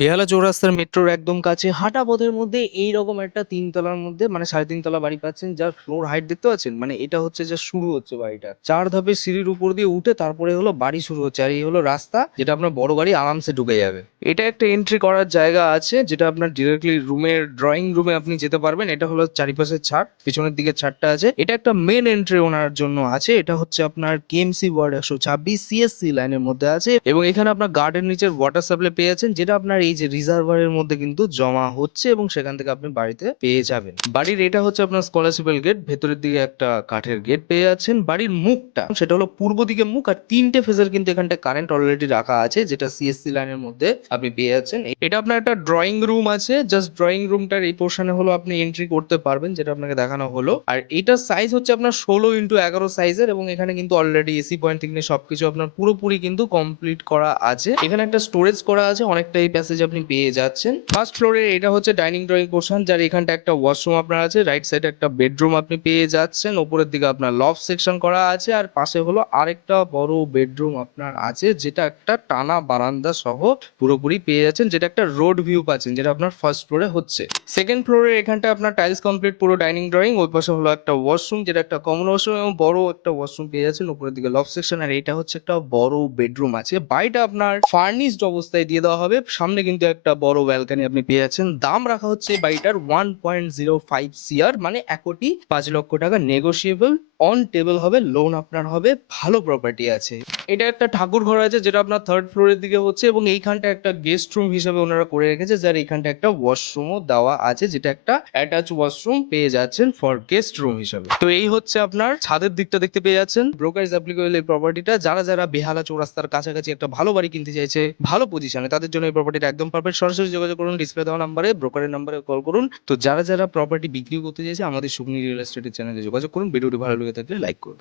বেহালা চৌরাস্তার মেট্রোর একদম কাছে হাঁটা পথের মধ্যে এইরকম একটা ৩ তলার মধ্যে মানে ৩.৫ তলা বাড়ি পাচ্ছেন, যার ফ্লোর হাইট দেখতে পাচ্ছেন। মানে এটা হচ্ছে যে শুরু হচ্ছে বাড়িটা। ৪ ধাপের সিঁড়ির উপর দিয়ে উঠে তারপরে হলো বাড়ি শুরু হচ্ছে। আর এই হলো রাস্তা, যেটা আপনার বড় গাড়ি আরামসে ঢুকে যাবে। এটা একটা এন্ট্রি করার জায়গা আছে, যেটা আপনার ডিরেক্টলি রুমের ড্রয়িং রুমে আপনি যেতে পারবেন। এটা হলো চারিপাশের ছাদ, পিছনের দিকে ছাদটা আছে। এটা একটা মেন এন্ট্রি ওনার জন্য আছে। এটা হচ্ছে আপনার কেএমসি ওয়ার্ড ১২৬ সিএসসি লাইনের মধ্যে আছে, এবং এখানে আপনার গার্ডের নিচের ওয়াটার সাপ্লাই পেয়ে যাচ্ছেন, যেটা আপনার এই যে রিজার্ভারের মধ্যে কিন্তু জমা হচ্ছে, এবং সেখান থেকে আপনি বাড়িতে পেয়ে যাবেন। বাড়ির এটা হচ্ছে আপনার স্কলারশিপের গেট, ভেতরের দিকে একটা কাঠের গেট পেয়ে যাচ্ছেন। বাড়ির মুখটা সেটা হলো পূর্ব দিকে মুখ, আর ৩টে ফেজের কিন্তু এখানটা কারেন্ট অলরেডি রাখা আছে, যেটা সিএসসি লাইনের মধ্যে আপনি পেয়ে যাচ্ছেন। এটা আপনার একটা ড্রয়িং রুম আছে, জাস্ট ড্রয়িং রুমটার এই পোর্শনে হলো আপনি এন্ট্রি করতে পারবেন, যেটা আপনাকে দেখানো হলো। আর এটার সাইজ হচ্ছে আপনার ১৬x১১ সাইজের, এবং এখানে কিন্তু অলরেডি এসি পয়েন্ট থেকে নিয়ে সবকিছু আপনার পুরোপুরি কিন্তু কমপ্লিট করা আছে। এখানে একটা স্টোরেজ করা আছে, অনেকটা এই প্যাসেজ আপনি পেয়ে যাচ্ছেন। ফার্স্ট ফ্লোরে এটা হচ্ছে ডাইনিং ড্রয়িং পোর্শন, যার এখানটা একটা ওয়াশরুম আপনার আছে। রাইট সাইডে একটা বেডরুম আপনি পেয়ে যাচ্ছেন। ওপরের দিকে আপনার লফট সেকশন করা আছে, আর পাশে হলো আরেকটা বড় বেডরুম আপনার আছে, যেটা একটা টানা বারান্দা সহ পুরোপুরি পেয়ে যাচ্ছেন, যেটা একটা রোড ভিউ পাচ্ছেন, যেটা আপনার ফার্স্ট ফ্লোরে হচ্ছে। সেকেন্ড ফ্লোরে এখানটা আপনার টাইলস কমপ্লিট পুরো ডাইনিং ড্রয়িং। ওই পাশে হলো একটা ওয়াশরুম, যেটা একটা কমন ওয়াশরুম, এবং বড় একটা ওয়াশরুম পেয়ে যাচ্ছেন। উপরের দিকে লফট সেকশন, আর এটা হচ্ছে একটা বড় বেডরুম আছে। বাড়িটা আপনার ফার্নিশড অবস্থায় দিয়ে দেওয়া হবে। সামনে কিন্তু একটা বড় ব্যালকনি আপনি পেয়ে যাচ্ছেন। দাম রাখা হচ্ছে এই বাড়িটার 1.05 সিআর, মানে ১,৫,০০,০০০ টাকা। নেগোশিয়েবল, অন টেবল হবে, লোন আপনার হবে, ভালো প্রপার্টি আছে। এটা একটা ঠাকুর ঘর আছে, যেটা আপনার থার্ড ফ্লোরের দিকে হচ্ছে, এবং এইখানটা একটা গেস্ট রুম হিসেবে ওনারা করে রেখেছে, যার এইখানটা একটা ওয়াশরুমও দেওয়া আছে, যেটা একটা অ্যাটাচ ওয়াশরুম পেয়ে যাচ্ছেন ফর গেস্ট রুম হিসেবে। তো এই হচ্ছে আপনার ছাদের দিকটা দেখতে পেয়ে যাচ্ছেন। ব্রোকারেজ অ্যাপ্লিকেবল এই প্রপার্টিটা, যারা বেহালা চৌরাস্তার কাছাকাছি একটা ভালো বাড়ি কিনতে চাইছে ভালো পজিশনে, তাদের জন্য এই প্রপার্টিটা একদম পারফেক্ট। সরাসরি যোগাযোগ করুন ডিসপ্লে দেওয়া নাম্বারে, ব্রোকারের নাম্বারে কল করুন। তো যারা প্রপার্টি বিক্রি করতে চাইছে, আমাদের সুগ্নি রিয়েল এস্টেটের চ্যানেলে যোগাযোগ করুন। ভিডিওটি ভালো লেগে থাকলে লাইক করুন।